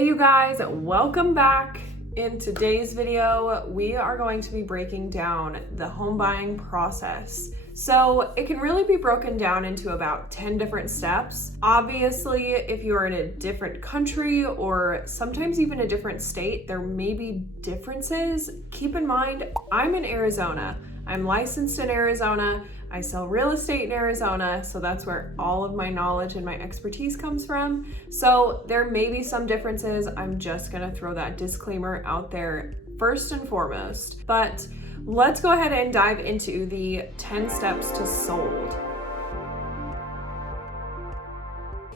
Hey you guys, welcome back. In today's video, we are going to be breaking down the home buying process. So it can really be broken down into about 10 different steps. Obviously, if you are in a different country or sometimes even a different state, there may be differences. Keep in mind, I'm in Arizona. I'm licensed in Arizona. I sell real estate in Arizona, so that's where all of my knowledge and my expertise comes from. So there may be some differences. I'm just gonna throw that disclaimer out there first and foremost. But let's go ahead and dive into the 10 steps to sold.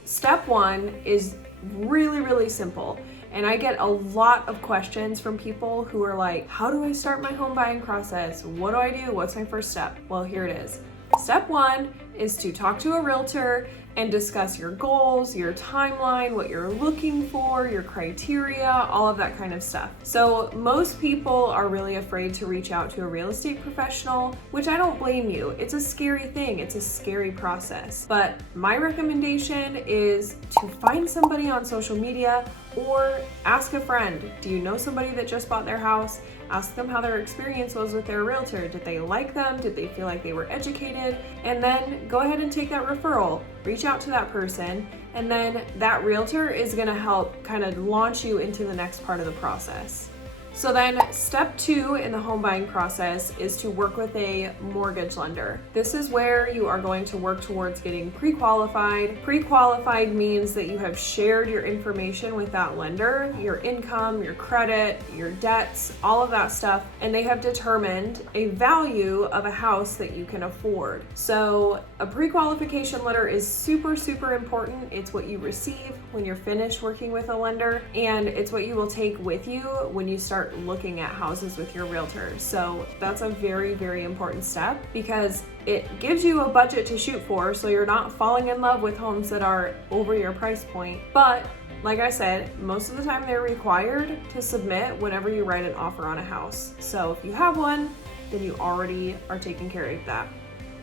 Step one is really simple. And I get a lot of questions from people who are like, how do I start my home buying process? What do I do? What's my first step? Well, here it is. Step one is to talk to a realtor and discuss your goals, your timeline, what you're looking for, your criteria, all of that kind of stuff. So most people are really afraid to reach out to a real estate professional, which I don't blame you. It's a scary thing. It's a scary process. But my recommendation is to find somebody on social media or ask a friend. Do you know somebody that just bought their house? Ask them how their experience was with their realtor. Did they like them? Did they feel like they were educated? And then go ahead and take that referral. Reach out to that person, and then that realtor is gonna help kind of launch you into the next part of the process. So then step two in the home buying process is to work with a mortgage lender. This is where you are going to work towards getting pre-qualified. Pre-qualified means that you have shared your information with that lender, your income, your credit, your debts, all of that stuff, and they have determined a value of a house that you can afford. So a pre-qualification letter is super important. It's what you receive when you're finished working with a lender, and it's what you will take with you when you start looking at houses with your realtor. So that's a very important step because it gives you a budget to shoot for, so you're not falling in love with homes that are over your price point. But like I said, most of the time they're required to submit whenever you write an offer on a house. So if you have one, then you already are taking care of that.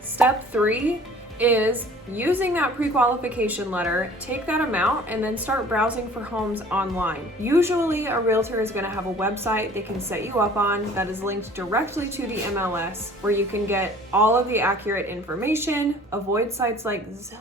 Step three is using that pre-qualification letter, take that amount and then start browsing for homes online. Usually a realtor is going to have a website they can set you up on that is linked directly to the MLS where you can get all of the accurate information. Avoid sites like Zillow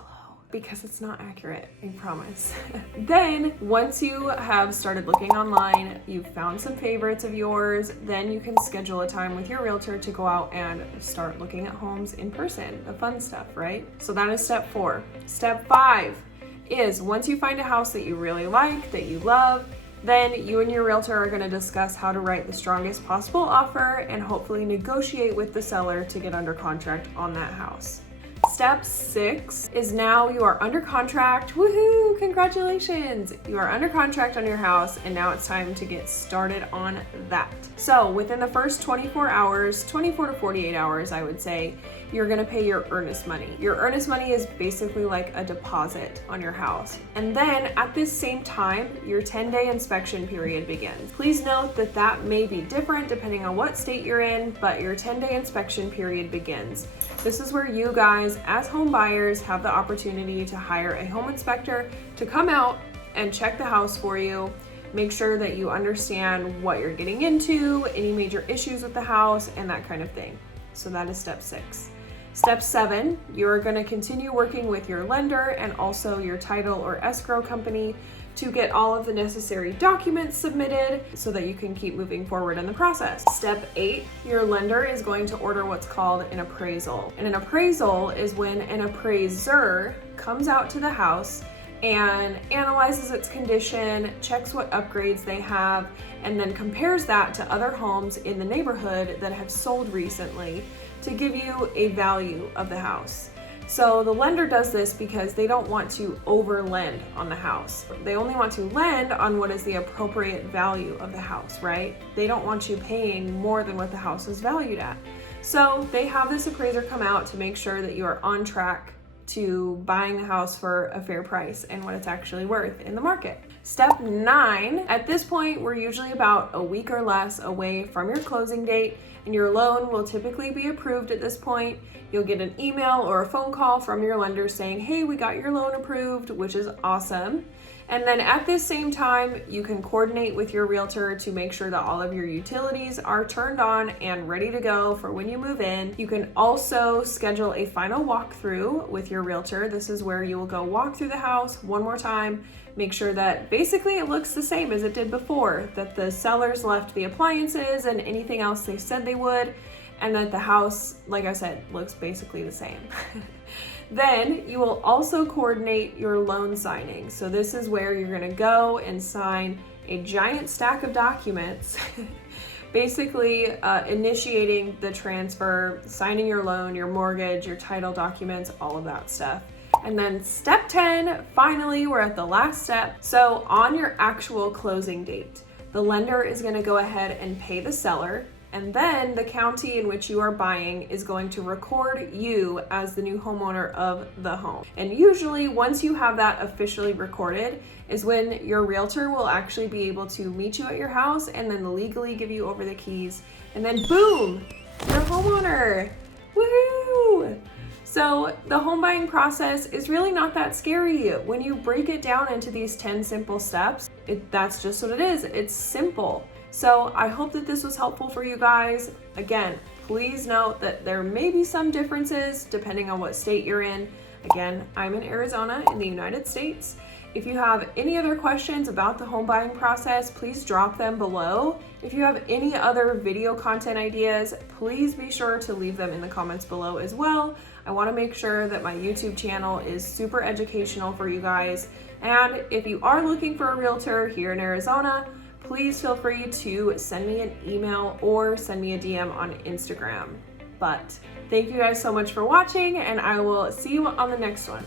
because it's not accurate, I promise. Then once you have started looking online, you've found some favorites of yours, then you can schedule a time with your realtor to go out and start looking at homes in person, the fun stuff, right? So that is step four. Step five is once you find a house that you really like, that you love, then you and your realtor are going to discuss how to write the strongest possible offer and hopefully negotiate with the seller to get under contract on that house. Step six is now you are under contract. Woohoo! Congratulations! You are under contract on your house and now it's time to get started on that. So within the first 24 hours, 24 to 48 hours, I would say, you're gonna pay your earnest money. Your earnest money is basically like a deposit on your house. And then at this same time, your 10-day inspection period begins. Please note that that may be different depending on what state you're in, but your 10-day inspection period begins. This is where you guys, as home buyers, have the opportunity to hire a home inspector to come out and check the house for you, make sure that you understand what you're getting into, any major issues with the house, and that kind of thing. So that is step six. Step seven, you're going to continue working with your lender and also your title or escrow company to get all of the necessary documents submitted so that you can keep moving forward in the process. Step eight, your lender is going to order what's called an appraisal. And an appraisal is when an appraiser comes out to the house and analyzes its condition, checks what upgrades they have, and then compares that to other homes in the neighborhood that have sold recently to give you a value of the house. So the lender does this because they don't want to over-lend on the house. They only want to lend on what is the appropriate value of the house, right? They don't want you paying more than what the house is valued at. So they have this appraiser come out to make sure that you are on track to buying the house for a fair price and what it's actually worth in the market. Step 9, at this point, we're usually about a week or less away from your closing date, and your loan will typically be approved at this point. You'll get an email or a phone call from your lender saying, hey, we got your loan approved, which is awesome. And then at this same time, you can coordinate with your realtor to make sure that all of your utilities are turned on and ready to go for when you move in. You can also schedule a final walkthrough with your realtor. This is where you will go walk through the house one more time, make sure that basically it looks the same as it did before, that the sellers left the appliances and anything else they said they would, and that the house, like I said, looks basically the same. Then you will also coordinate your loan signing. So this is where you're gonna go and sign a giant stack of documents, basically initiating the transfer, signing your loan, your mortgage, your title documents, all of that stuff. And then step 10, finally, we're at the last step. So on your actual closing date, the lender is gonna go ahead and pay the seller, and then the county in which you are buying is going to record you as the new homeowner of the home. And usually once you have that officially recorded is when your realtor will actually be able to meet you at your house and then legally give you over the keys. And then boom, you're a homeowner. Woohoo! So the home buying process is really not that scary. When you break it down into these 10 simple steps, that's just what it is. It's simple. So I hope that this was helpful for you guys. Again, please note that there may be some differences depending on what state you're in. Again, I'm in Arizona in the United States. If you have any other questions about the home buying process, please drop them below. If you have any other video content ideas, please be sure to leave them in the comments below as well. I want to make sure that my YouTube channel is super educational for you guys. And if you are looking for a realtor here in Arizona, please feel free to send me an email or send me a DM on Instagram. But thank you guys so much for watching, and I will see you on the next one.